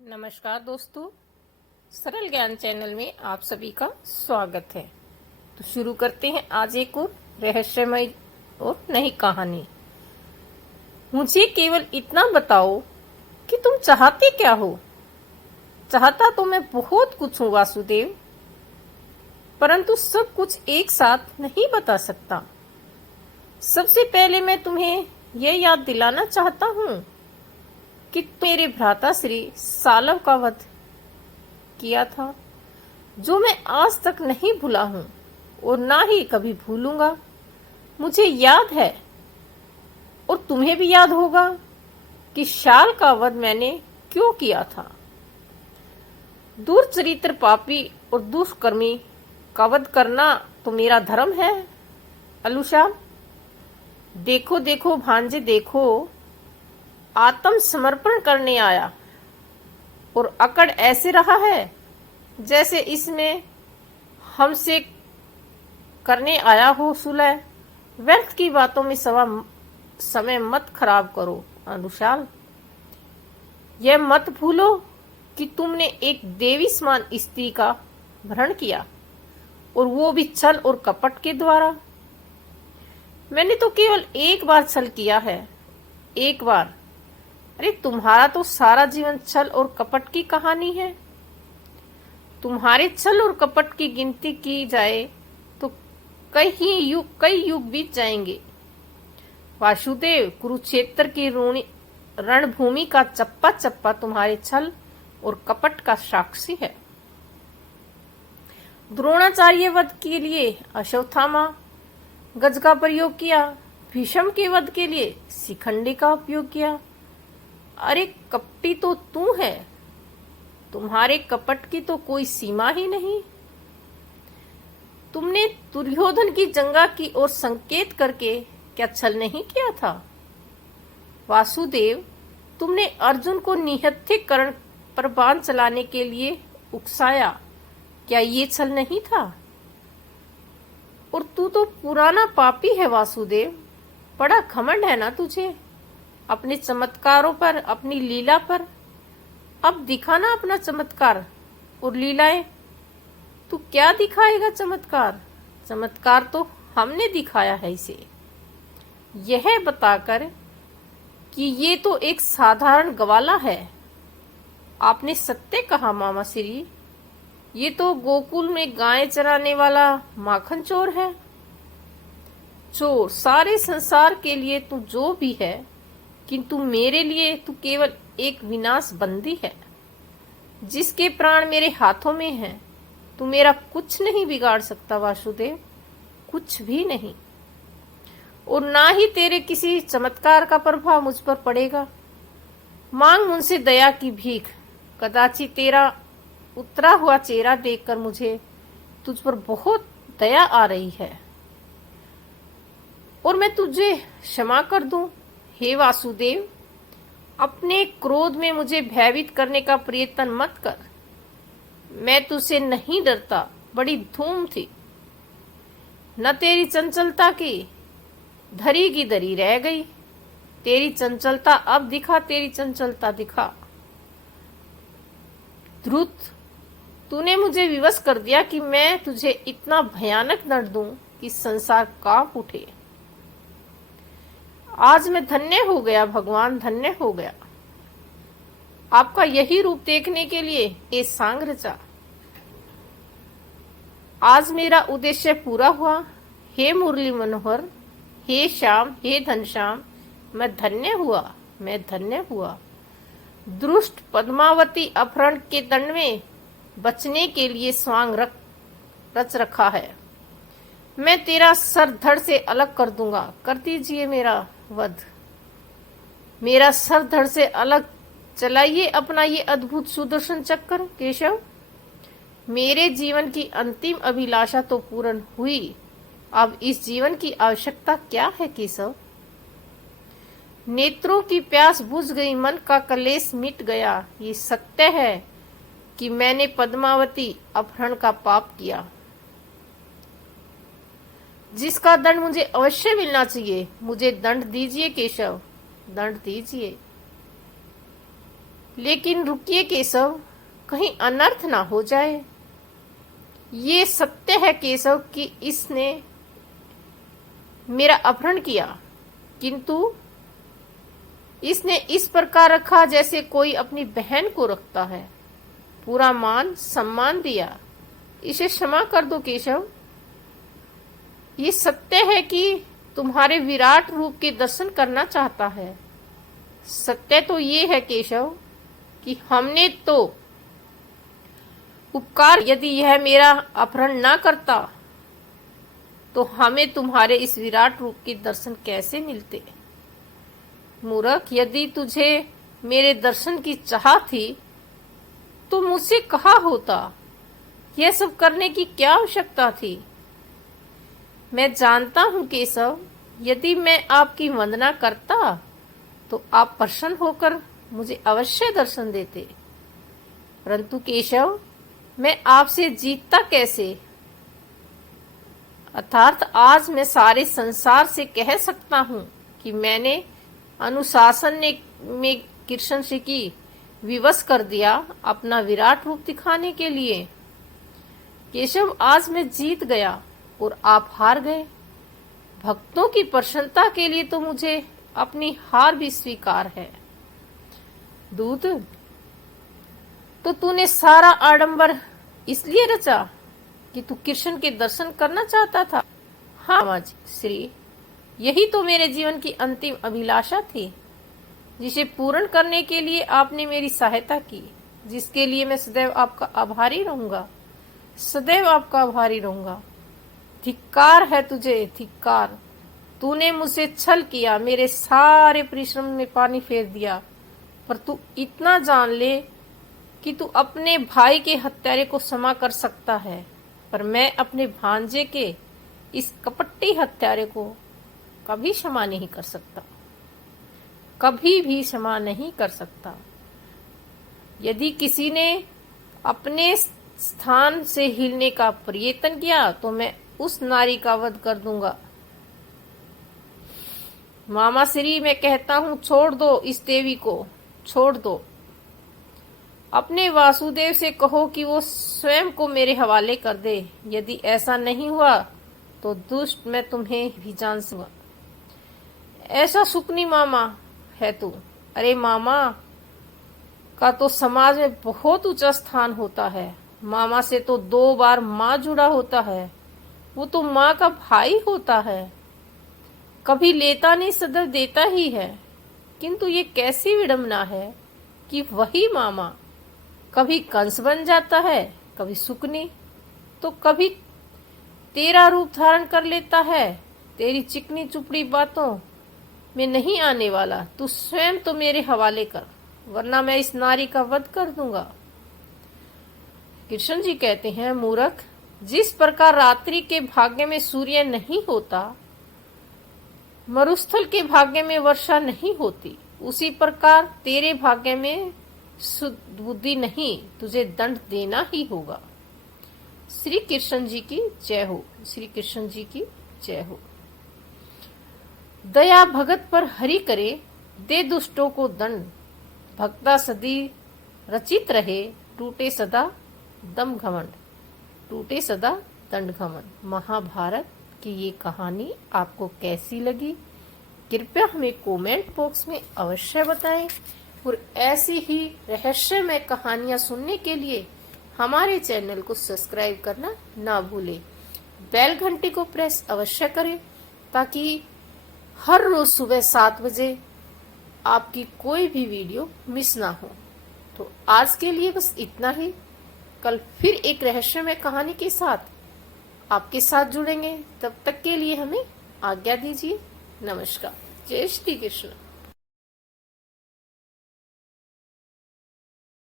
नमस्कार दोस्तों, सरल ज्ञान चैनल में आप सभी का स्वागत है। तो शुरू करते हैं आज एक और रहस्यमय और नई कहानी। मुझे केवल इतना बताओ कि तुम चाहते क्या हो। चाहता तो मैं बहुत कुछ हूँ वासुदेव, परंतु सब कुछ एक साथ नहीं बता सकता। सबसे पहले मैं तुम्हें यह याद दिलाना चाहता हूँ कि मेरे भ्राता श्री सालव का वध किया था, जो मैं आज तक नहीं भूला हूं और ना ही कभी भूलूंगा। मुझे याद है और तुम्हें भी याद होगा कि शाल का वध मैंने क्यों किया था। दुर्चरित्र पापी और दुष्कर्मी का वध करना तो मेरा धर्म है। अलूशाल, देखो देखो भांजे देखो, आत्मसमर्पण करने आया और अकड़ ऐसे रहा है जैसे इसमें हमसे करने आया हो सुलह। व्यर्थ की बातों में समय मत खराब करो अनुशाल। यह मत भूलो कि तुमने एक देवी समान स्त्री का भरण किया, और वो भी छल और कपट के द्वारा। मैंने तो केवल एक बार छल किया है, एक बार। अरे तुम्हारा तो सारा जीवन छल और कपट की कहानी है। तुम्हारे छल और कपट की गिनती की जाए तो कई युग बीत जाएंगे। वासुदेव, कुरुक्षेत्र की रणभूमि का चप्पा चप्पा तुम्हारे छल और कपट का साक्षी है। द्रोणाचार्य वध के लिए अश्वत्थामा गज का प्रयोग किया, भीष्म के वध के लिए शिखंडी का उपयोग किया। अरे कपटी तो तू है, तुम्हारे कपट की तो कोई सीमा ही नहीं। तुमने दुर्योधन की जंगा की ओर संकेत करके क्या छल नहीं किया था। वासुदेव, तुमने अर्जुन को निहत्थीकरण पर बाण चलाने के लिए उकसाया, क्या ये छल नहीं था। और तू तो पुराना पापी है वासुदेव, बड़ा घमंड है ना तुझे अपने चमत्कारों पर, अपनी लीला पर। अब दिखाना अपना चमत्कार और लीलाएं। तू क्या दिखाएगा चमत्कार। चमत्कार तो हमने दिखाया है इसे, यह बताकर कि ये तो एक साधारण ग्वाला है। आपने सत्य कहा मामा श्री, ये तो गोकुल में गाय चराने वाला माखन चोर है। चोर सारे संसार के लिए तू जो भी है, किंतु मेरे लिए तू केवल एक विनाश बंदी है। जिसके प्राण मेरे हाथों में हैं, तू मेरा कुछ नहीं बिगाड़ सकता वासुदेव, कुछ भी नहीं। और ना ही तेरे किसी चमत्कार का प्रभाव मुझ पर पड़ेगा। मांग मुझसे दया की भीख। कदाचित तेरा उतरा हुआ चेहरा देखकर मुझे तुझ पर बहुत दया आ रही है, और मैं तुझे क्षमा कर दूं। हे वासुदेव, अपने क्रोध में मुझे भयभीत करने का प्रयत्न मत कर। मैं तुझसे नहीं डरता, बड़ी धूम थी। न तेरी चंचलता की धरी की धरी रह गई। तेरी चंचलता अब दिखा, तेरी चंचलता दिखा। ध्रुत, तूने मुझे विवश कर दिया कि मैं तुझे इतना भयानक दंड दूं कि संसार कांप उठे। आज मैं धन्य हो गया भगवान, धन्य हो गया आपका यही रूप देखने के लिए ये सांग रचा। आज मेरा उद्देश्य पूरा हुआ। हे मुरली मनोहर, हे श्याम, हे घनश्याम, मैं धन्य हुआ, मैं धन्य हुआ। दुष्ट पद्मावती अपहरण के दंड में बचने के लिए स्वांग रच रखा है। मैं तेरा सर धड़ से अलग कर दूंगा। कर दीजिए मेरा वध, मेरा सर धड़ से अलग। चलाइए अपना ये अद्भुत सुदर्शन चक्र केशव। मेरे जीवन की अंतिम अभिलाषा तो पूर्ण हुई, अब इस जीवन की आवश्यकता क्या है केशव। नेत्रों की प्यास बुझ गई, मन का कलेश मिट गया। ये सत्य है कि मैंने पद्मावती अपहरण का पाप किया, जिसका दंड मुझे अवश्य मिलना चाहिए। मुझे दंड दीजिए केशव, दंड दीजिए। लेकिन रुकिए केशव, कहीं अनर्थ ना हो जाए। ये सत्य है केशव कि इसने मेरा अपहरण किया, किंतु इसने इस प्रकार रखा जैसे कोई अपनी बहन को रखता है। पूरा मान सम्मान दिया। इसे क्षमा कर दो केशव। ये सत्य है कि तुम्हारे विराट रूप के दर्शन करना चाहता है। सत्य तो ये है केशव कि हमने तो उपकार, यदि यह मेरा अपहरण ना करता तो हमें तुम्हारे इस विराट रूप के दर्शन कैसे मिलते। मूर्ख, यदि तुझे मेरे दर्शन की चाह थी तो मुझसे कहा होता। यह सब करने की क्या आवश्यकता थी। मैं जानता हूं केशव, यदि मैं आपकी वंदना करता तो आप प्रसन्न होकर मुझे अवश्य दर्शन देते। परंतु केशव, मैं आपसे जीतता कैसे। अर्थात आज मैं सारे संसार से कह सकता हूं कि मैंने अनुशासन में कृष्ण जी की विवश कर दिया अपना विराट रूप दिखाने के लिए। केशव, आज मैं जीत गया और आप हार गए। भक्तों की प्रसन्नता के लिए तो मुझे अपनी हार भी स्वीकार है। दूत, तो तूने सारा आडंबर इसलिए रचा कि तू कृष्ण के दर्शन करना चाहता था। हाँ माँ जी, श्री, यही तो मेरे जीवन की अंतिम अभिलाषा थी, जिसे पूर्ण करने के लिए आपने मेरी सहायता की, जिसके लिए मैं सदैव आपका आभारी रहूंगा, सदैव आपका आभारी रहूंगा। धिक्कार है तुझे, धिक्कार। तूने मुझसे छल किया, मेरे सारे परिश्रम में पानी फेर दिया। पर तू इतना जान ले कि तू अपने भाई के हत्यारे को क्षमा कर सकता है, पर मैं अपने भांजे के इस कपटी हत्यारे को कभी क्षमा नहीं कर सकता, कभी भी क्षमा नहीं कर सकता। यदि किसी ने अपने स्थान से हिलने का प्रयत्न किया तो मैं उस नारी का वध कर दूंगा। मामा श्री, मैं कहता हूं, छोड़ दो इस देवी को, छोड़ दो। अपने वासुदेव से कहो कि वो स्वयं को मेरे हवाले कर दे। यदि ऐसा नहीं हुआ तो दुष्ट मैं तुम्हें भी जान सकूंगा। ऐसा सुकनी मामा है तू। अरे मामा का तो समाज में बहुत ऊंचा स्थान होता है। मामा से तो 2 बार माँ जुड़ा होता है। वो तो माँ का भाई होता है। कभी लेता नहीं, सदैव देता ही है। किंतु ये कैसी विडंबना है कि वही मामा कभी कंस बन जाता है, कभी सुकनी, तो कभी तेरा रूप धारण कर लेता है। तेरी चिकनी चुपड़ी बातों में नहीं आने वाला। तू स्वयं तो मेरे हवाले कर, वरना मैं इस नारी का वध कर दूंगा। कृष्ण जी कहते हैं, मूर्ख, जिस प्रकार रात्रि के भाग्य में सूर्य नहीं होता, मरुस्थल के भाग्य में वर्षा नहीं होती, उसी प्रकार तेरे भाग्य में बुद्धि नहीं, तुझे दंड देना ही होगा। श्री कृष्ण जी की जय हो। श्री कृष्ण जी की जय हो। दया भगत पर हरि करे, दे दुष्टों को दंड। भक्ता सदी रचित रहे, टूटे सदा दम घमंड, टूटे सदा दंड घमंड। महाभारत की ये कहानी आपको कैसी लगी, कृपया हमें कमेंट बॉक्स में अवश्य बताएं। और ऐसी ही रहस्यमय कहानियां सुनने के लिए हमारे चैनल को सब्सक्राइब करना ना भूलें। बेल घंटी को प्रेस अवश्य करें ताकि हर रोज सुबह 7 बजे आपकी कोई भी वीडियो मिस ना हो। तो आज के लिए बस इतना ही। कल फिर एक रहस्यमय कहानी के साथ आपके साथ जुड़ेंगे। तब तक के लिए हमें आज्ञा दीजिए। नमस्कार। जय श्री कृष्ण।